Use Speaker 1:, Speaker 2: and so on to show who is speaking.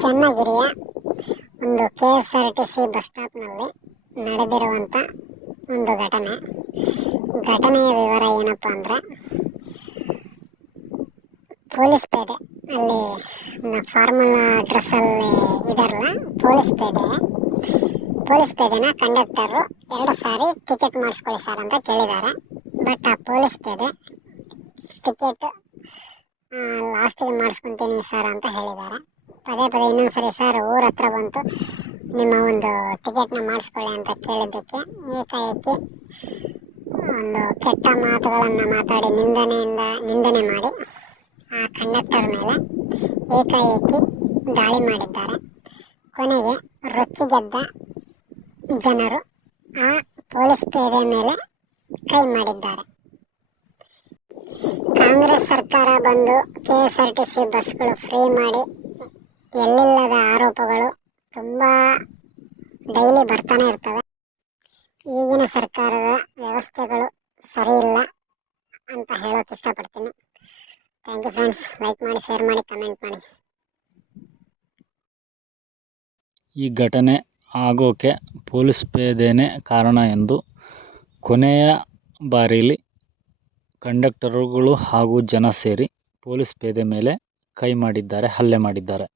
Speaker 1: ಚನ್ನಗಿರಿಯ ಒಂದು K S R T C bus ಸ್ಟಾಪ್ನಲ್ಲಿ ನಡೆದಿರುವಂಥ ಒಂದು ಘಟನೆ. ಘಟನೆಯ ವಿವರ ಏನಪ್ಪ ಅಂದರೆ, ಪೊಲೀಸ್ ಪೇದೆ ಅಲ್ಲಿ ಫಾರ್ಮಲ್ ಡ್ರೆಸ್ಸಲ್ಲಿ ಇದಾರಲ್ಲ ಪೊಲೀಸ್ ಪೇದೆ ಪೊಲೀಸ್ ಪೇದೆನ ಕಂಡಕ್ಟರು ಎರಡು ಸಾರಿ ಟಿಕೆಟ್ ಮಾಡಿಸ್ಕೊಳ್ಳಿ ಸರ್ ಅಂತ ಕೇಳಿದ್ದಾರೆ. ಬಟ್ ಆ ಪೊಲೀಸ್ ಪೇದೆ ಟಿಕೆಟ್ ಲಾಸ್ಟಿಗೆ ಮಾಡಿಸ್ಕೊತೀನಿ ಸರ್ ಅಂತ ಹೇಳಿದ್ದಾರೆ. ಪದೇ ಪದೇ ಇನ್ನೊಂದ್ಸರಿ ಸರ್ ಊರ ಹತ್ರ ಬಂತು ನಿಮ್ಮ ಒಂದು ಟಿಕೆಟ್ನ ಮಾಡಿಸ್ಕೊಳ್ಳಿ ಅಂತ ಕೇಳಿದ್ದಕ್ಕೆ ಏಕಾಏಕಿ ಒಂದು ಕೆಟ್ಟ ಮಾತುಗಳನ್ನು ಮಾತಾಡಿ ನಿಂದನೆಯಿಂದ ನಿಂದನೆ ಮಾಡಿ ಆ ಕಂಡಕ್ಟರ್ ಮೇಲೆ ಏಕಾಏಕಿ ದಾಳಿ ಮಾಡಿದ್ದಾರೆ. ಕೊನೆಗೆ ರೊಚ್ಚಿಗೆದ್ದ ಜನರು ಆ ಪೊಲೀಸ್ ಪೇದೆ ಮೇಲೆ ಕೈ ಮಾಡಿದ್ದಾರೆ. ಕಾಂಗ್ರೆಸ್ ಸರ್ಕಾರ ಬಂದು K S R T C ಬಸ್ಗಳು ಫ್ರೀ ಮಾಡಿ ಎಲ್ಲಿಲ್ಲದ ಆರೋಪಗಳು ತುಂಬ ಡೈಲಿ ಬರ್ತಾನೆ ಇರ್ತವೆ. ಈಗಿನ ಸರ್ಕಾರದ ವ್ಯವಸ್ಥೆಗಳು ಸರಿ ಇಲ್ಲ ಅಂತ ಹೇಳೋಕೆ ಇಷ್ಟಪಡ್ತೀನಿ. ಥ್ಯಾಂಕ್ ಯು ಫ್ರೆಂಡ್ಸ್ ಲೈಕ್ ಮಾಡಿ ಶೇರ್ ಮಾಡಿ ಕಮೆಂಟ್ ಮಾಡಿ.
Speaker 2: ಈ ಘಟನೆ ಆಗೋಕೆ ಪೊಲೀಸ್ ಪೇದೆನೇ ಕಾರಣ ಎಂದು ಕೊನೆಯ ಬಾರಿಲಿ ಕಂಡಕ್ಟರುಗಳು ಹಾಗೂ ಜನ ಸೇರಿ ಪೊಲೀಸ್ ಪೇದೆ ಮೇಲೆ ಕೈ ಮಾಡಿದ್ದಾರೆ, ಹಲ್ಲೆ ಮಾಡಿದ್ದಾರೆ.